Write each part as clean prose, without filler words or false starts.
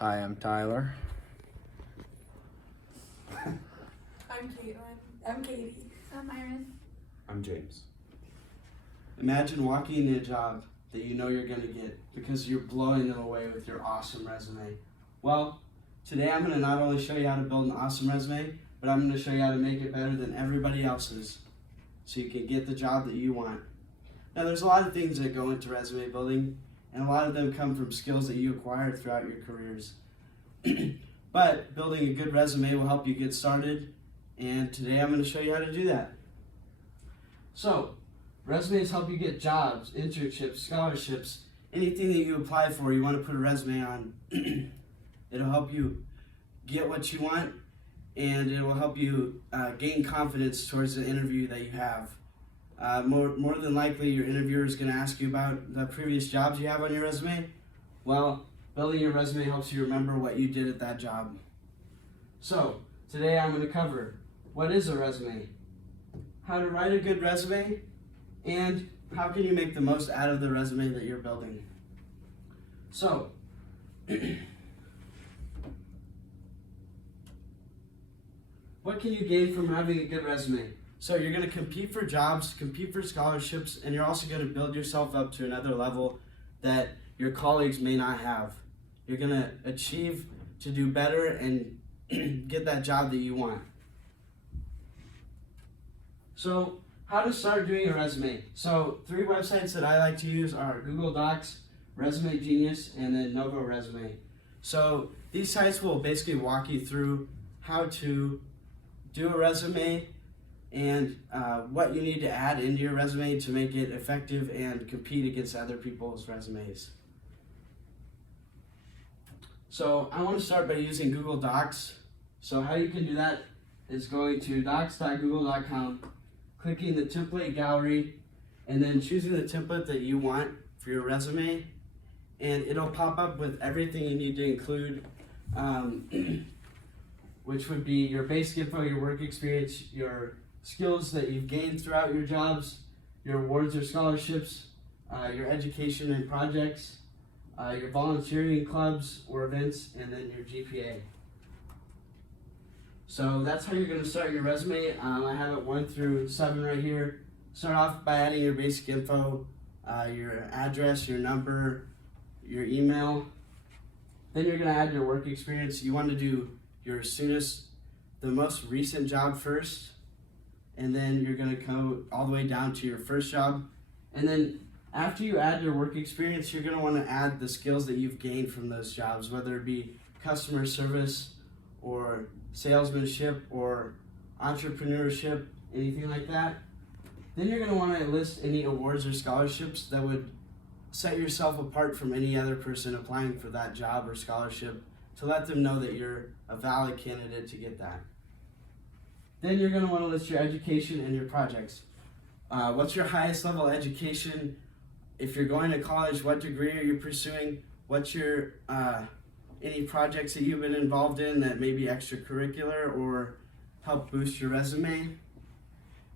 Hi, I'm Tyler. I'm Caitlin. I'm Katie. I'm Iris. I'm James. Imagine walking in a job that you know you're going to get because you're blowing them away with your awesome resume. Well, today I'm going to not only show you how to build an awesome resume, but I'm going to show you how to make it better than everybody else's so you can get the job that you want. Now, there's a lot of things that go into resume building, and a lot of them come from skills that you acquired throughout your careers. But building a good resume will help you get started, and today I'm going to show you how to do that. So, resumes help you get jobs, internships, scholarships, anything that you apply for, you want to put a resume on. It'll help you get what you want, and it will help you gain confidence towards the interview that you have. More than likely, your interviewer is going to ask you about the previous jobs you have on your resume. Well, building your resume helps you remember what you did at that job. So, today I'm going to cover what is a resume, how to write a good resume, and how can you make the most out of the resume that you're building. So, what can you gain from having a good resume? So you're going to compete for jobs, compete for scholarships, and you're also going to build yourself up to another level that your colleagues may not have. You're going to achieve to do better and get that job that you want. So, how to start doing a resume. So, 3 websites that I like to use are Google Docs, Resume Genius, and then Novo Resume. So, these sites will basically walk you through how to do a resume and what you need to add into your resume to make it effective and compete against other people's resumes. So, I want to start by using Google Docs. So, how you can do that is going to docs.google.com, clicking the template gallery, and then choosing the template that you want for your resume, and it'll pop up with everything you need to include, which would be your basic info, your work experience, your skills that you've gained throughout your jobs, your awards or scholarships, your education and projects, your volunteering clubs or events, and then your GPA. So that's how you're going to start your resume. I have it 1 through 7 right here. Start off by adding your basic info, your address, your number, your email. Then you're going to add your work experience. You want to do your soonest, the most recent job first, and then you're going to go all the way down to your first job. And then after you add your work experience, you're going to want to add the skills that you've gained from those jobs, whether it be customer service or salesmanship or entrepreneurship, anything like that. Then you're going to want to list any awards or scholarships that would set yourself apart from any other person applying for that job or scholarship to let them know that you're a valid candidate to get that. Then you're going to want to list your education and your projects. What's your highest level education? If you're going to college, what degree are you pursuing? What's your any projects that you've been involved in that may be extracurricular or help boost your resume?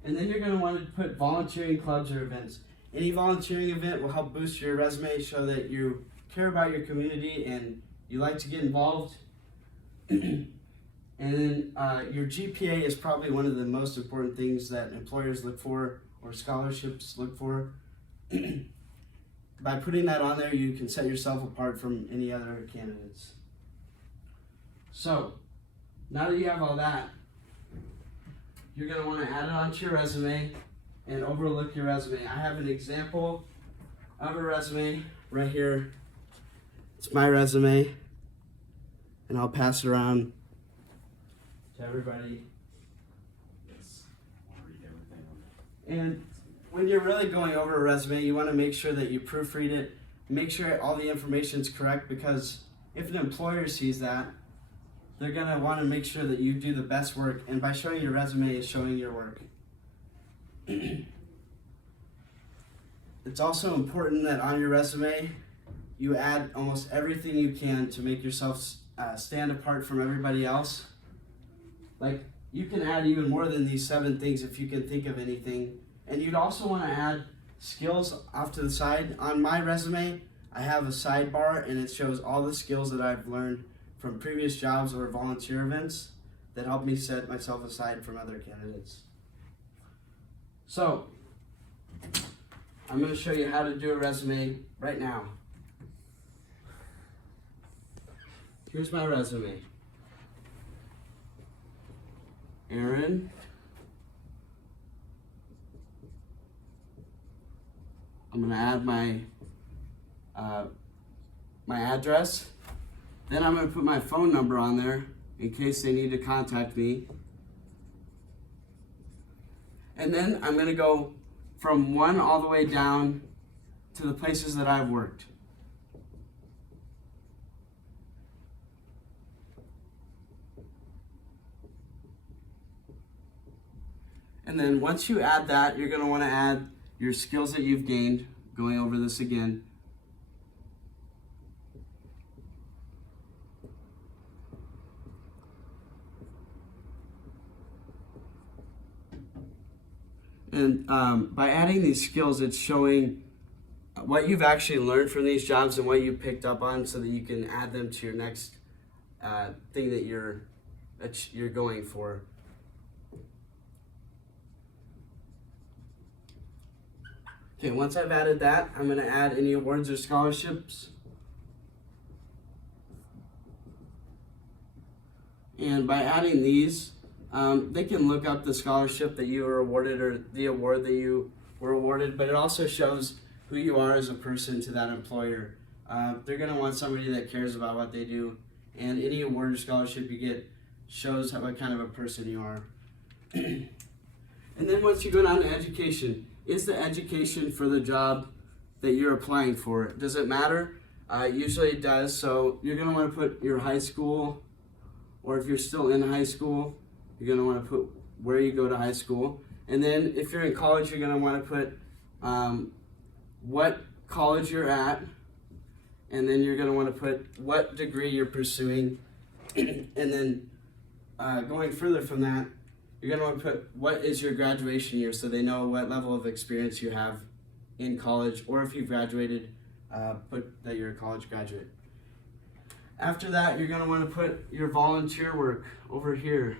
And then you're going to want to put volunteering clubs or events. Any volunteering event will help boost your resume, show that you care about your community and you like to get involved. And then your GPA is probably one of the most important things that employers look for or scholarships look for. By putting that on there, you can set yourself apart from any other candidates. So, now that you have all that, you're going to want to add it onto your resume and overlook your resume. I have an example of a resume right here. It's my resume, and I'll pass it around to everybody. And when you're really going over a resume, you want to make sure that you proofread it, make sure all the information is correct, because if an employer sees that, they're going to want to make sure that you do the best work, and by showing your resume is showing your work. It's also important that on your resume, you add almost everything you can to make yourself stand apart from everybody else. Like, you can add even more than these 7 things if you can think of anything. And you'd also want to add skills off to the side. On my resume, I have a sidebar and it shows all the skills that I've learned from previous jobs or volunteer events that helped me set myself aside from other candidates. So, I'm going to show you how to do a resume right now. Here's my resume. Aaron. I'm going to add my address. Then I'm going to put my phone number on there in case they need to contact me. And then I'm going to go from 1 all the way down to the places that I've worked. And then once you add that, you're going to want to add your skills that you've gained, going over this again. And by adding these skills, it's showing what you've actually learned from these jobs and what you picked up on, so that you can add them to your next thing that you're going for. Okay, once I've added that, I'm going to add any awards or scholarships. And by adding these, they can look up the scholarship that you were awarded or the award that you were awarded, but it also shows who you are as a person to that employer. They're going to want somebody that cares about what they do, and any award or scholarship you get shows what kind of a person you are. And then once you go down to education, is the education for the job that you're applying for? Does it matter? Usually it does, so you're going to want to put your high school, or if you're still in high school, you're going to want to put where you go to high school. And then if you're in college, you're going to want to put what college you're at, and then you're going to want to put what degree you're pursuing. And then going further from that, you're going to want to put what is your graduation year, so they know what level of experience you have in college, or if you've graduated, put that you're a college graduate. After that, you're going to want to put your volunteer work over here.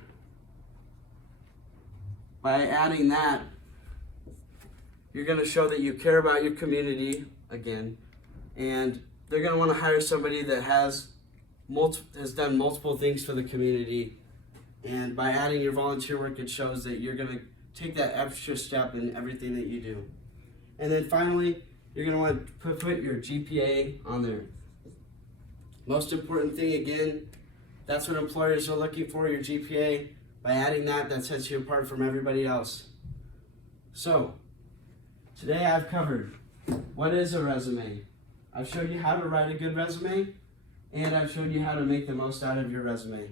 By adding that, you're going to show that you care about your community, again, and they're going to want to hire somebody that has done multiple things for the community. And by adding your volunteer work, it shows that you're going to take that extra step in everything that you do. And then finally, you're going to want to put your GPA on there. Most important thing, again, that's what employers are looking for, your GPA. By adding that, that sets you apart from everybody else. So, today I've covered what is a resume. I've showed you how to write a good resume, and I've showed you how to make the most out of your resume.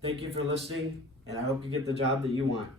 Thank you for listening, and I hope you get the job that you want.